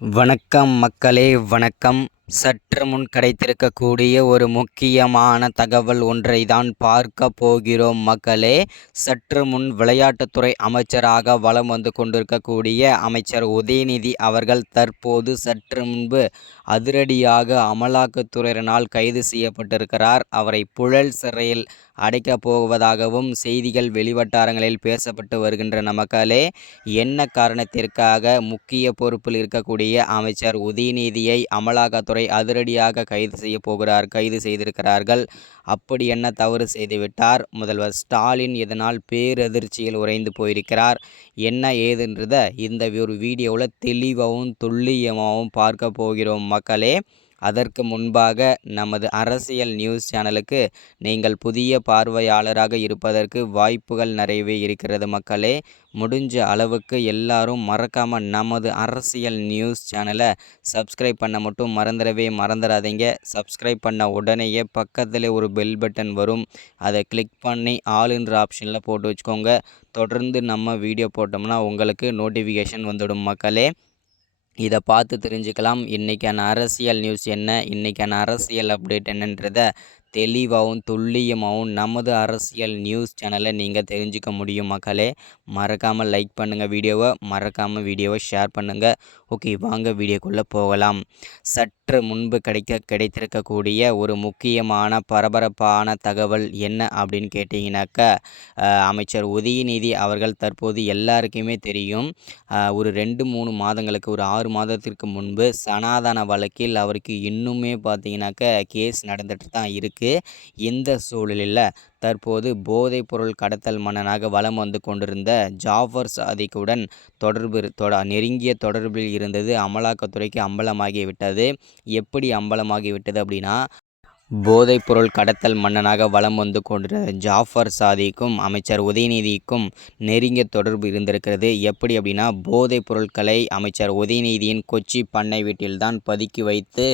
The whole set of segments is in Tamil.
வணக்கம் மக்களே, வணக்கம். சற்று முன் கிடைத்திருக்கக்கூடிய ஒரு முக்கியமான தகவல் ஒன்றை தான் பார்க்க போகிறோம் மக்களே. சற்று முன் விளையாட்டுத்துறை அமைச்சராக வலம் வந்து கொண்டிருக்கக்கூடிய அமைச்சர் உதயநிதி அவர்கள் தற்போது சற்று முன்பு அதிரடியாக அமலாக்கத்துறையினரால் கைது செய்யப்பட்டிருக்கிறார். அவரை புழல் சிறையில் அடைக்கப் போவதாகவும் செய்திகள் வெளிவட்டாரங்களில் பேசப்பட்டு வருகின்றன மக்களே. என்ன காரணத்திற்காக முக்கிய பொறுப்பில் இருக்கக்கூடிய அமைச்சர் உதயநிதியை அமலாக்கத்துறை அதிரடியாக கைது செய்திருக்கிறார்கள். அப்படி என்ன தவறு செய்துவிட்டார்? முதல்வர் ஸ்டாலின் இதனால் பேரதிர்ச்சியில் உறைந்து போயிருக்கிறார். என்ன ஏதுன்றத இந்த ஒரு வீடியோவில் தெளிவாகவும் துல்லியமாகவும் பார்க்க போகிறோம் மக்களே. அதற்கு முன்பாக நமது அரசியல் நியூஸ் சேனலுக்கு நீங்கள் புதிய பார்வையாளராக இருப்பதற்கு வாய்ப்புகள் நிறையவே இருக்கிறது மக்களே. முடிஞ்ச அளவுக்கு எல்லாரும் மறக்காமல் நமது அரசியல் நியூஸ் சேனலை சப்ஸ்கிரைப் பண்ண மட்டும் மறந்துடாதீங்க. சப்ஸ்கிரைப் பண்ண உடனேயே பக்கத்தில் ஒரு பெல் பட்டன் வரும். அதை கிளிக் பண்ணி ஆல் என்ற ஆப்ஷனில் போட்டு வச்சுக்கோங்க. தொடர்ந்து நம்ம வீடியோ போட்டோம்னா உங்களுக்கு நோட்டிஃபிகேஷன் வந்துடும் மக்களே. இதை பார்த்து தெரிஞ்சுக்கலாம் இன்றைக்கான அரசியல் நியூஸ் என்ன, இன்றைக்கான அரசியல் அப்டேட் என்னன்றதை தெளிவாகவும் துல்லியமாகவும் நமது அரசியல் நியூஸ் சேனலை நீங்கள் தெரிஞ்சுக்க முடியும் மக்களே. மறக்காமல் லைக் பண்ணுங்கள் வீடியோவை, மறக்காமல் வீடியோவை ஷேர் பண்ணுங்கள். ஓகே, வாங்க வீடியோக்குள்ளே போகலாம். சற்று முன்பு கிடைத்திருக்கக்கூடிய ஒரு முக்கியமான பரபரப்பான தகவல் என்ன அப்படின்னு கேட்டிங்கனாக்கா, அமைச்சர் உதயநிதி அவர்கள் தற்போது எல்லாருக்குமே தெரியும், ஒரு 2-3 மாதங்களுக்கு, ஒரு 6 மாதத்திற்கு முன்பு சனாதன வழக்கில் அவருக்கு இன்னுமே பார்த்தீங்கன்னாக்கா கேஸ் நடந்துட்டு தான் இருக்குது. இந்த சூழலில் தற்போது போதைப்பொருள் கடத்தல் மன்னனாக வலம் வந்து கொண்டிருந்த ஜாஃபர் சாதிக்குடன் நெருங்கிய தொடர்பில் இருந்தது அமலாக்கத்துறைக்கு அம்பலமாகிவிட்டது. எப்படி அம்பலமாகிவிட்டது அப்படின்னா, போதைப்பொருள் கடத்தல் மன்னனாக வலம் வந்து கொண்டிருந்த ஜாஃபர் சாதிக்கும் அமைச்சர் உதயநிதிக்கும் நெருங்கிய தொடர்பு இருந்திருக்கிறது. எப்படி அப்படின்னா, போதைப் பொருட்களை அமைச்சர் உதயநிதியின் கொச்சி பண்ணை வீட்டில்தான் பதுக்கி வைத்து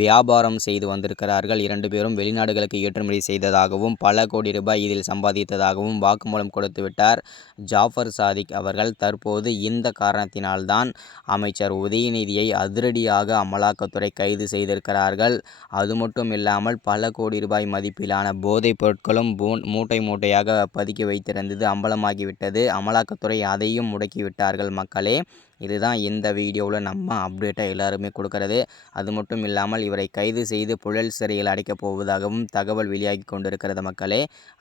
வியாபாரம் செய்து வந்திருக்கிறார்கள். 2 பேரும் வெளிநாடுகளுக்கு ஏற்றுமதி செய்ததாகவும் பல கோடி ரூபாய் இதில் சம்பாதித்ததாகவும் வாக்குமூலம் கொடுத்துவிட்டார் ஜாஃபர் சாதிக் அவர்கள். தற்போது இந்த காரணத்தினால்தான் அமைச்சர் உதயநிதியை அதிரடியாக அமலாக்கத்துறை கைது செய்திருக்கிறார்கள். அது மட்டும் இல்லாமல் பல கோடி ரூபாய் மதிப்பிலான போதைப் பொருட்களும் மூட்டையாக பதுக்கி வைத்திருந்தது அம்பலமாகிவிட்டது. அமலாக்கத்துறை அதையும் முடக்கிவிட்டார்கள் மக்களே. இதுதான் இந்த வீடியோவில் நம்ம அப்டேட்டை எல்லாருமே கொடுக்கறது. அது மட்டும் இல்லாமல் இவரை கைது செய்து புழல் சிறையில் அடைக்கப் போவதாகவும் தகவல் வெளியாகி கொண்டிருக்கிறது மக்களே.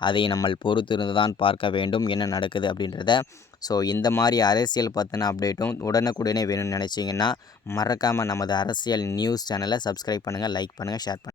அதை நம்ம பொறுத்திருந்து தான் பார்க்க வேண்டும் என்ன நடக்குது அப்படின்றத. ஸோ இந்த மாதிரி அரசியல் பற்றின அப்டேட்டும் உடனுக்குடனே வேணும்னு நினச்சிங்கன்னா மறக்காமல் நமது அரசியல் நியூஸ் சேனலை சப்ஸ்கிரைப் பண்ணுங்கள், லைக் பண்ணுங்கள், ஷேர் பண்ணுங்கள்.